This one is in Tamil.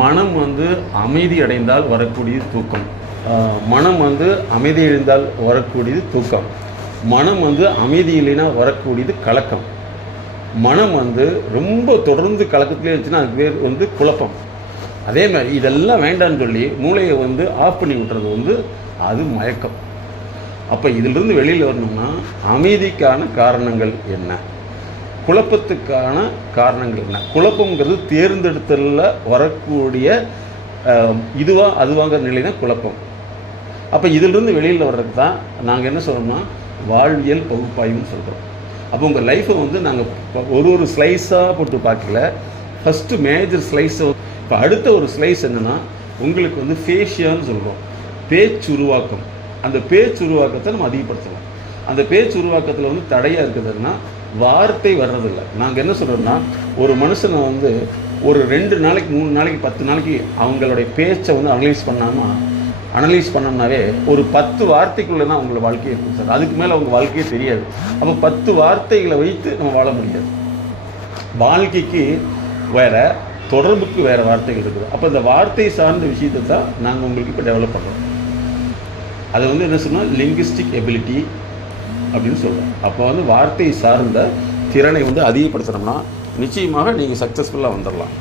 மனம் வந்து அமைதி அடைந்தால் வரக்கூடியது தூக்கம். மனம் வந்து அமைதி அடைந்தால் வரக்கூடியது தூக்கம். மனம் வந்து அமைதி இல்லைன்னா வரக்கூடியது கலக்கம். மனம் வந்து ரொம்ப தொடர்ந்து கலக்கத்திலே இருந்துச்சுன்னா அதுக்கு பேர் வந்து குழப்பம். அதே மாதிரி இதெல்லாம் வேண்டான்னு சொல்லி மூளையை வந்து ஆஃப் பண்ணி விட்டுறது வந்து அது மயக்கம். அப்போ இதிலிருந்து வெளியில் வரணும்னா அமைதிக்கான காரணங்கள் என்ன, குழப்பத்துக்கான காரணங்கள் என்ன? குழப்பங்கிறது தேர்ந்தெடுத்தலில் வரக்கூடிய அதுவாங்கிற நிலை தான் குழப்பம். அப்போ இதிலிருந்து வெளியில் வர்றதுக்கு தான் நாங்கள் என்ன சொல்கிறோம்னா வாழ்வியல் பகுப்பாய்வுன்னு சொல்கிறோம். அப்போ உங்கள் லைஃப்பை வந்து நாங்கள் ஒரு ஸ்லைஸாக போட்டு பார்க்கல. ஃபஸ்ட்டு மேஜர் ஸ்லைஸை இப்போ அடுத்த ஒரு ஸ்லைஸ் என்னென்னா உங்களுக்கு வந்து ஃபேஷியான்னு சொல்கிறோம், பேச்சு உருவாக்கம். அந்த பேச்சு உருவாக்கத்தை நம்ம அதிகப்படுத்தலாம். அந்த பேச்சு உருவாக்கத்தில் வந்து தடையாக இருக்குதுன்னா வார்த்தை வர்றதில்லை. நாங்கள் என்ன சொல்கிறோம்னா ஒரு மனுஷனை வந்து ஒரு 2 நாளைக்கு 3 நாளைக்கு 10 நாளைக்கு அவங்களுடைய பேச்சை வந்து அனலைஸ் பண்ணோம்னாவே ஒரு 10 வார்த்தைக்குள்ளே தான் அவங்களோட வாழ்க்கையை இருக்கும் சார். அதுக்கு மேலே அவங்க வாழ்க்கையே தெரியாது. அப்போ 10 வார்த்தைகளை வைத்து நம்ம வாழ முடியாது. வாழ்க்கைக்கு வேறு, தொடர்புக்கு வேறு வார்த்தைகள் இருக்குது. அப்போ இந்த வார்த்தை சார்ந்த விஷயத்தை தான் நாங்கள் உங்களுக்கு இப்போ டெவலப் பண்ணுறோம். அதை வந்து என்ன சொன்னால் லிங்குஸ்டிக் எபிலிட்டி அப்படின்னு சொல்கிறோம். அப்போ வந்து வார்த்தை சார்ந்த திறனை வந்து அதிகப்படுத்தினோம்னா நிச்சயமாக நீங்கள் சக்ஸஸ்ஃபுல்லாக வந்துடலாம்.